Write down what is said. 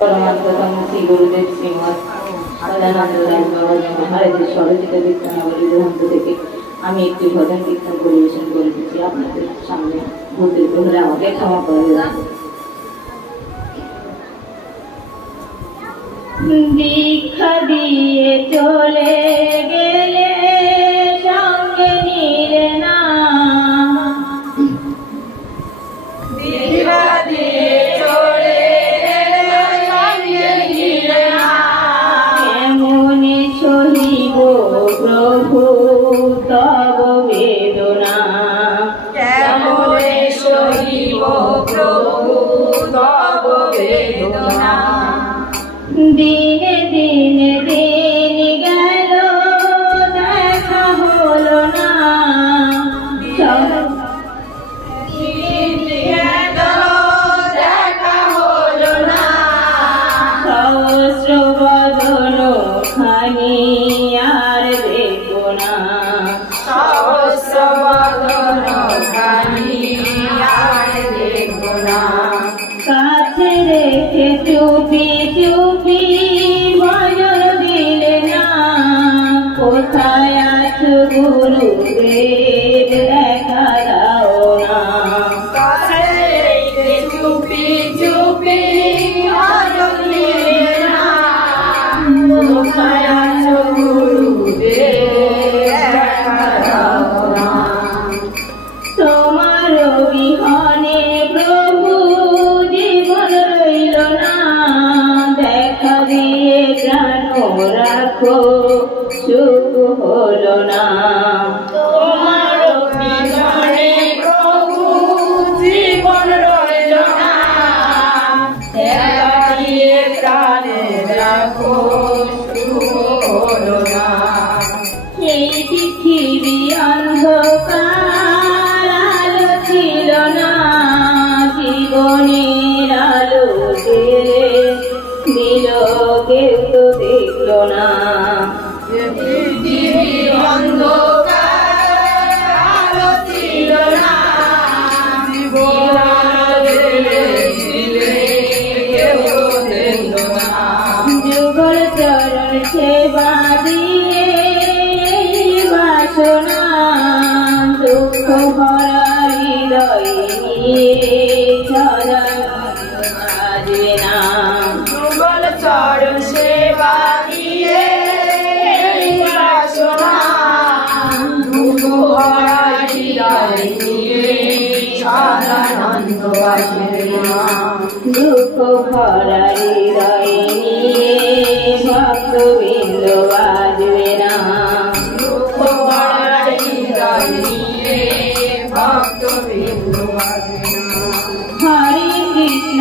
परमात्मा श्री गुरुदेव श्रीमद सदानंद राय बाबाजी महाराजेর স্বরচিত কীর্তনাবলী গ্রন্থ থেকে আমি একটি ভজন কীর্তন পরিবেশন করে দিচ্ছি আপনাদের সামনে। ভুল হলে আমাকে ক্ষমা করবেন। দীক্ষা দিয়ে চলে গেলে সঙ্গে নিলে না, দীক্ষা দিয়ে চলে গেলে সঙ্গে নিলে না, কেমনে সহিব প্রভু তব বেদনা, কেমনে সহিব প্রভু তব বেদনা। দিনে দিনে দিন গেল দেখা হলো না, দেখা হলো না, সহস্র বদন খানি আর দেখো না, সহস্র বদন খানি আর দেখো না। কাছে রেখে চুপি চুপি ভজন দিলে না, কোথায় আছো গুরুদেব দেখা দাও না, কাছে রেখে চুপি চুপি ভজন দিলে না, কোথায় আছো গুরুদেব দেখা দাও না। তোমার বিহনে প্রভু জীবন রইল না, দেখা দিয়ে প্রাণ রাখো সুখ হলো না। তোমার বিহনে প্রভু জীবন রইল না, দেখা দিয়ে প্রাণ রাখো সুখ হলো না। এই পৃথিবী অন্ধকার আলো ছিল না, জীবনের আলো দিল কেউ তো দেখল না। পৃথিবী অন্ধকার আলো ছিল না, জীবনের কেউ দেখল না। যুগল চরণ সেবা দিয়ে বাসনা, দুঃখ ভরা হৃদয় নিয়ে সদা বাজবে না। যুগল চরণ সেবা দিয়ে বাসনা, দুঃখ ভরা হৃদয় নিয়ে সদানন্দ আসবে না। দুঃখ ভরা হৃদয় নিয়ে ভক্তবৃন্দ বাজবে না, দুঃখ ভরা হৃদয় নিয়ে ভক্তবৃন্দ বাজবে না। হরে কৃষ্ণ